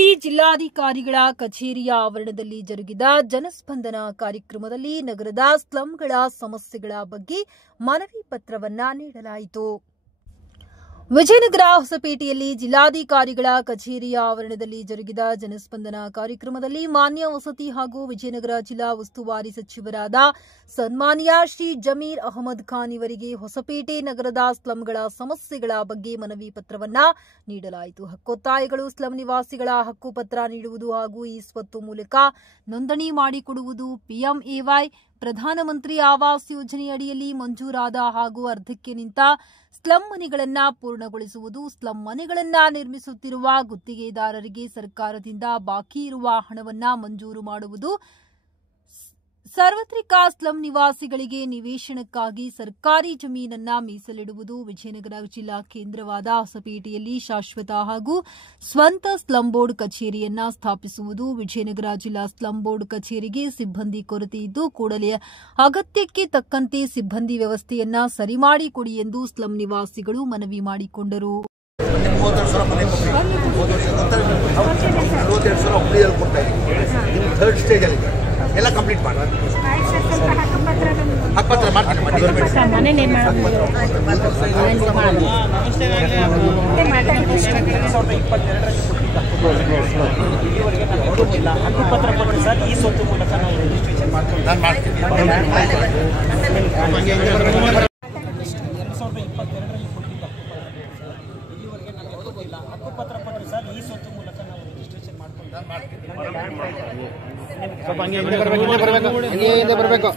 ಹೊಸಪೇಟೆಯಲ್ಲಿ ಜಿಲ್ಲಾಧಿಕಾರಿಗಳ ಕಚೇರಿಯ ಆವರಣದಲ್ಲಿ ಜರುಗಿದ ಜನಸ್ಪಂದನ ಕಾರ್ಯಕ್ರಮದಲ್ಲಿ ನಗರದ ಸ್ಲಂಗಳ ಸಮಸ್ಯೆಗಳ ಬಗ್ಗೆ ಮನವಿ ಪತ್ರವನ್ನ ನೀಡಲಾಯಿತು. ವಿಜಯನಗರ ಹೊಸಪೇಟೆಯಲ್ಲಿ ಜಿಲ್ಲಾಧಿಕಾರಿಗಳ ಕಚೇರಿಯ ಆವರಣದಲ್ಲಿ ಜರುಗಿದ ಜನಸ್ಪಂದನ ಕಾರ್ಯಕ್ರಮದಲ್ಲಿ ಮಾನ್ಯ ವಸತಿ ಹಾಗೂ ವಿಜಯನಗರ ಜಿಲ್ಲಾ ಉಸ್ತುವಾರಿ ಸಚಿವರಾದ ಸನ್ಮಾನ್ಯ ಶ್ರೀ ಜಮೀರ್ ಅಹಮದ್ ಖಾನ್ ಇವರಿಗೆ ಹೊಸಪೇಟೆ ನಗರದ ಸ್ಲಂಗಳ ಸಮಸ್ಯೆಗಳ ಬಗ್ಗೆ ಮನವಿ ಪತ್ರವನ್ನ ನೀಡಲಾಯಿತು. ಹಕ್ಕೊತ್ತಾಯಗಳು ಸ್ಲಂ ನಿವಾಸಿಗಳ ಹಕ್ಕುಪತ್ರ ನೀಡುವುದು ಹಾಗೂ ಈ ಸ್ವತ್ತು ಮೂಲಕ ನೋಂದಣಿ ಮಾಡಿಕೊಡುವುದು, ಪಿಎಂಎವೈ ಪ್ರಧಾನಮಂತ್ರಿ ಆವಾಸ್ ಯೋಜನೆಯಡಿಯಲ್ಲಿ ಮಂಜೂರಾದ ಹಾಗೂ ಅರ್ಧಕ್ಕೆ ನಿಂತ ಸ್ಲಂ ಮನೆಗಳನ್ನು ಪೂರ್ಣಗೊಳಿಸುವುದು, ಸ್ಲಂ ಮನೆಗಳನ್ನು ನಿರ್ಮಿಸುತ್ತಿರುವ ಗುತ್ತಿಗೆದಾರರಿಗೆ ಸರ್ಕಾರದಿಂದ ಬಾಕಿ ಇರುವ ಹಣವನ್ನು ಮಂಜೂರು ಮಾಡುವುದು, ಸಾರ್ವತ್ರಿಕ ಸ್ಲಂ ನಿವಾಸಿಗಳಿಗೆ ನಿವೇಶನಕ್ಕಾಗಿ ಸರ್ಕಾರಿ ಜಮೀನನ್ನ ಮೀಸಲಿಡುವುದು, ವಿಜಯನಗರ ಜಿಲ್ಲಾ ಕೇಂದ್ರವಾದ ಹೊಸಪೇಟೆಯಲ್ಲಿ ಶಾಶ್ವತ ಹಾಗೂ ಸ್ವಂತ ಸ್ಲಂ ಬೋರ್ಡ್ ಕಚೇರಿಯನ್ನ ಸ್ಥಾಪಿಸುವುದು, ವಿಜಯನಗರ ಜಿಲ್ಲಾ ಸ್ಲಂ ಬೋರ್ಡ್ ಕಚೇರಿಗೆ ಸಿಬ್ಬಂದಿ ಕೊರತೆ ಇದ್ದು ಕೂಡಲೇ ಅಗತ್ಯಕ್ಕೆ ತಕ್ಕಂತೆ ಸಿಬ್ಬಂದಿ ವ್ಯವಸ್ಥೆಯನ್ನ ಸರಿ ಮಾಡಿಕೊಡಿ ಎಂದು ಸ್ಲಂ ನಿವಾಸಿಗಳು ಮನವಿ ಮಾಡಿಕೊಂಡರು. ಎಲ್ಲ ಕಂಪ್ಲೀಟ್ ಮಾಡಿ ಹಕ್ಕುಪತ್ರ ಮಾಡ್ತೀನಿ. ಮನೆ ನಿರ್ಮಾಣ ಹಕ್ಕುಪತ್ರ ಕೊಡಿ ಸರ್. ಈ ಸ್ವತ್ತು ಮೂಲಕ ನಾವು ರಿಜಿಸ್ಟ್ರೇಷನ್ ಮಾಡ್ಕೊಂಡು ನಾನು ಮಾಡ್ತೀನಿ. 2022ರಲ್ಲಿ ಕೊಟ್ಟಿದ್ದ ಇಲ್ಲಿವರೆಗೆ ನನಗೆ ಗೊತ್ತಿಲ್ಲ. ಹಕ್ಕುಪತ್ರ ಕೊಟ್ಟರೆ ಸರ್ ಈ ಸ್ವತ್ತು ಮೂಲಕ ನಾವು ರಿಜಿಸ್ಟ್ರೇಷನ್ ಮಾಡ್ಕೊಂಡು ನಾನು ಮಾಡ್ತೀನಿ. ಸ್ವಲ್ಪ ಹಂಗೆ ಬರಬೇಕು.